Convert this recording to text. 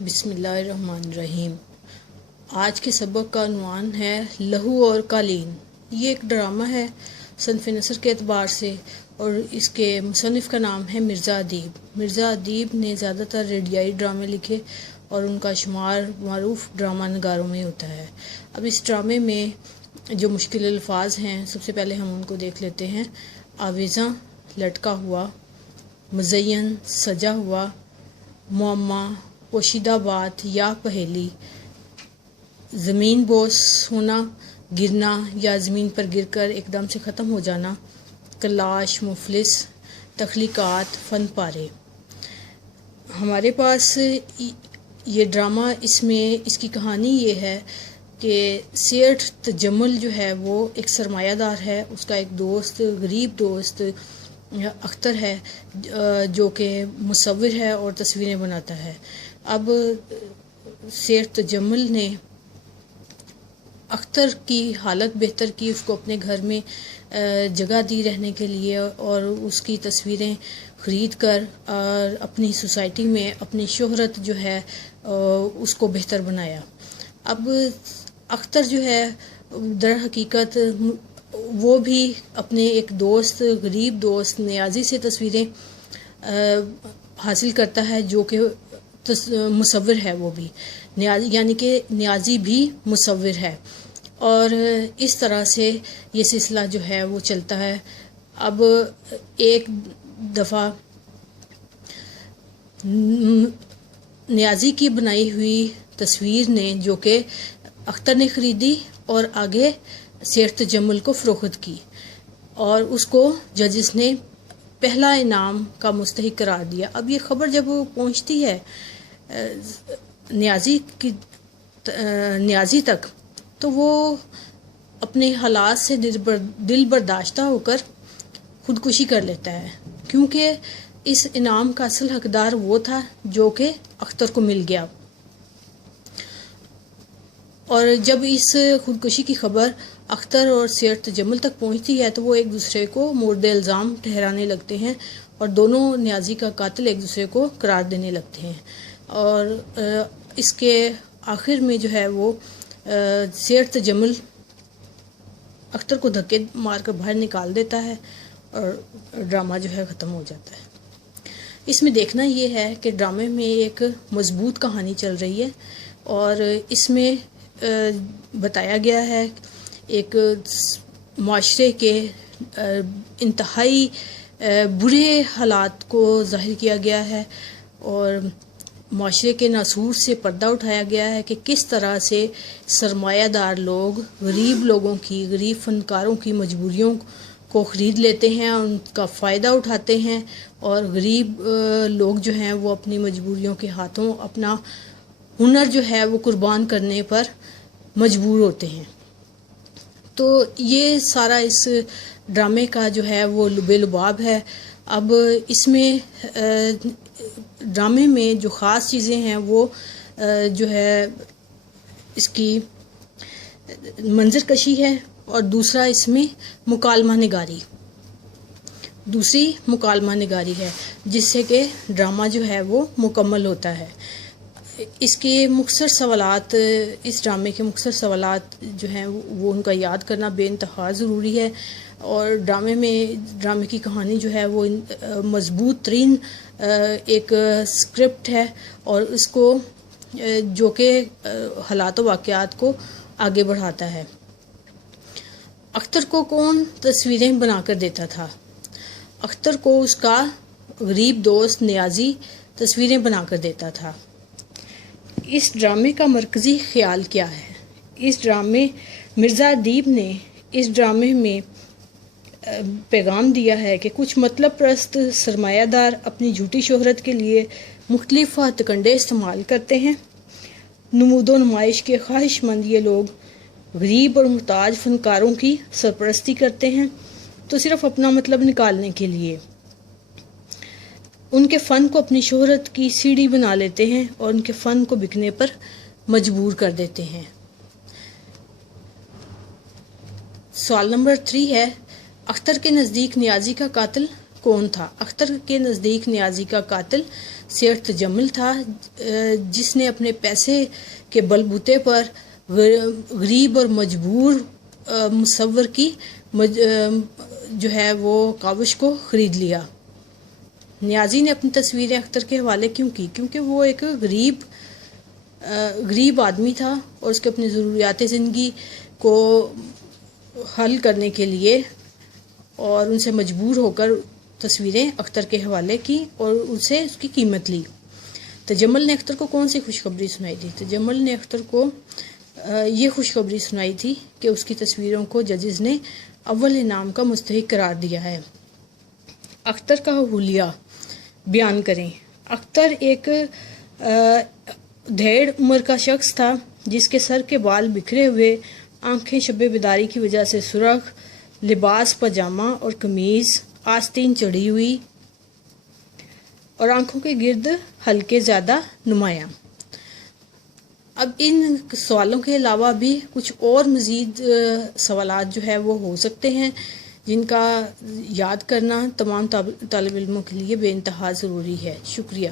बिस्मिल्लाहिर्रहमानिर्रहीम। आज के सबक का उन्वान है लहू और कालीन। ये एक ड्रामा है सनफ़ नसर के एतबार से और इसके मुसन्निफ़ का नाम है मिर्ज़ा अदीब। मिर्ज़ा अदीब ने ज़्यादातर रेडियाई ड्रामे लिखे और उनका शुमार मारूफ ड्रामा नगारों में होता है। अब इस ड्रामे में जो मुश्किल अल्फाज हैं, सबसे पहले हम उनको देख लेते हैं। आवेज़ा, लटका हुआ, मुज़य्यन, सजा हुआ, मुअम्मा, पोशीदा बात या पहेली, ज़मीन बोस होना, गिरना या ज़मीन पर गिरकर एकदम से ख़त्म हो जाना, कलाश, मुफलिस, तख्लीकात, फ़न पारे। हमारे पास ये ड्रामा, इसमें इसकी कहानी ये है कि सेठ तजम्मुल जो है वो एक सरमायादार है। उसका एक दोस्त, गरीब दोस्त अख्तर है जो कि मुसव्विर है और तस्वीरें बनाता है। अब सेठ तजम्मुल ने अख्तर की हालत बेहतर की, उसको अपने घर में जगह दी रहने के लिए और उसकी तस्वीरें ख़रीद कर अपनी सोसाइटी में अपनी शोहरत जो है उसको बेहतर बनाया। अब अख्तर जो है दर हकीकत वो भी अपने एक दोस्त, गरीब दोस्त नियाज़ी से तस्वीरें हासिल करता है जो कि मुसव्विर है। वो भी यानी कि नियाज़ी भी मुसव्विर है और इस तरह से ये सिलसिला जो है वो चलता है। अब एक दफ़ा नियाज़ी की बनाई हुई तस्वीर ने, जो कि अख्तर ने ख़रीदी और आगे सेठ तजम्मुल को फ़रोख्त की और उसको जजेस ने पहला इनाम का मुस्तहिक करार दिया। अब ये ख़बर जब वो पहुंचती है नियाज़ी तक, तो वो अपने हालात से दिल बर्दाश्ता होकर ख़ुदकुशी कर लेता है, क्योंकि इस इनाम का असल हकदार वो था जो कि अख्तर को मिल गया। और जब इस ख़ुदकुशी की ख़बर अख्तर और सेठ तजम्मुल तक पहुंचती है तो वो एक दूसरे को मोर्द इल्ज़ाम ठहराने लगते हैं और दोनों नियाज़ी का कातिल एक दूसरे को करार देने लगते हैं। और इसके आखिर में जो है वो सेठ तजम्मुल अख्तर को धक्के मारकर बाहर निकाल देता है और ड्रामा जो है ख़त्म हो जाता है। इसमें देखना ये है कि ड्रामे में एक मज़बूत कहानी चल रही है और इसमें बताया गया है एक माशरे के इंतहाई बुरे हालात को ज़ाहिर किया गया है और माशरे के नासूर से पर्दा उठाया गया है कि किस तरह से सरमायादार लोग गरीब लोगों की, गरीब फ़नकारों की मजबूरियों को ख़रीद लेते हैं, उनका फ़ायदा उठाते हैं और गरीब लोग जो हैं वो अपनी मजबूरियों के हाथों अपना हुनर जो है वो कुर्बान करने पर मजबूर होते हैं। तो ये सारा इस ड्रामे का जो है वो लुबे-लुबाब है। अब इसमें ड्रामे में जो ख़ास चीज़ें हैं वो जो है इसकी मंजर कशी है और दूसरा इसमें मुकालमा निगारी है, जिससे कि ड्रामा जो है वो मुकम्मल होता है। इसके मुख्तसर सवालात, इस ड्रामे के मुख्तसर सवालात जो हैं वो उनका याद करना बेइंतहा ज़रूरी है और ड्रामे की कहानी जो है वो मज़बूत तरीन एक स्क्रिप्ट है और इसको जो कि हालात व वाक़यात को आगे बढ़ाता है। अख्तर को कौन तस्वीरें बनाकर देता था? अख्तर को उसका गरीब दोस्त नियाज़ी तस्वीरें बनाकर देता था। इस ड्रामे का मरकज़ी ख़्याल क्या है? मिर्ज़ा अदीब ने इस ड्रामे में पैगाम दिया है कि कुछ मतलब परस्त सरमायादार अपनी झूठी शोहरत के लिए मुख्तलिफ हथकंडे इस्तेमाल करते हैं। नमूदो नुमाइश के ख्वाहिशमंद ये लोग गरीब और मुहताज फ़नकारों की सरपरस्ती करते हैं, तो सिर्फ़ अपना मतलब निकालने के लिए उनके फ़न को अपनी शोहरत की सीढ़ी बना लेते हैं और उनके फ़न को बिकने पर मजबूर कर देते हैं। सवाल नंबर 3 है, अख्तर के नज़दीक नियाज़ी का कातिल کون تھا؟ اختر کے نزدیک نیازی کا قاتل سیٹ تجمل تھا، جس نے اپنے پیسے کے بل بوتے پر غریب اور مجبور مصور کی جو ہے وہ کاوش کو خرید لیا۔ نیازی نے اپنی تصویریں اختر کے حوالے کیوں کی؟ کیونکہ وہ ایک غریب آدمی تھا اور اس کے اپنی ضروریات زندگی کو حل کرنے کے لیے اور ان سے مجبور ہو کر تصویریں اختر کے حوالے کی اور ان سے اس کی قیمت لی۔ تجمل نے اختر کو کون سی خوشخبری سنائی تھی؟ تجمل نے اختر کو یہ خوشخبری سنائی تھی کہ اس کی تصویروں کو ججز نے اول انعام کا مستحق قرار دیا ہے۔ اختر کا حلیہ بیان کریں۔ اختر ایک دھیڑ عمر کا شخص تھا جس کے سر کے بال بکھرے ہوئے، آنکھیں شب بیداری کی وجہ سے سرخ، لباس پاجامہ اور قمیض آستین چڑھی ہوئی اور آنکھوں کے گرد ہلکے زیادہ نمایاں۔ اب ان سوالوں کے علاوہ بھی کچھ اور مزید سوالات جو ہے وہ ہو سکتے ہیں جن کا یاد کرنا تمام طالب علموں کے لیے بے انتہا ضروری ہے۔ شکریہ۔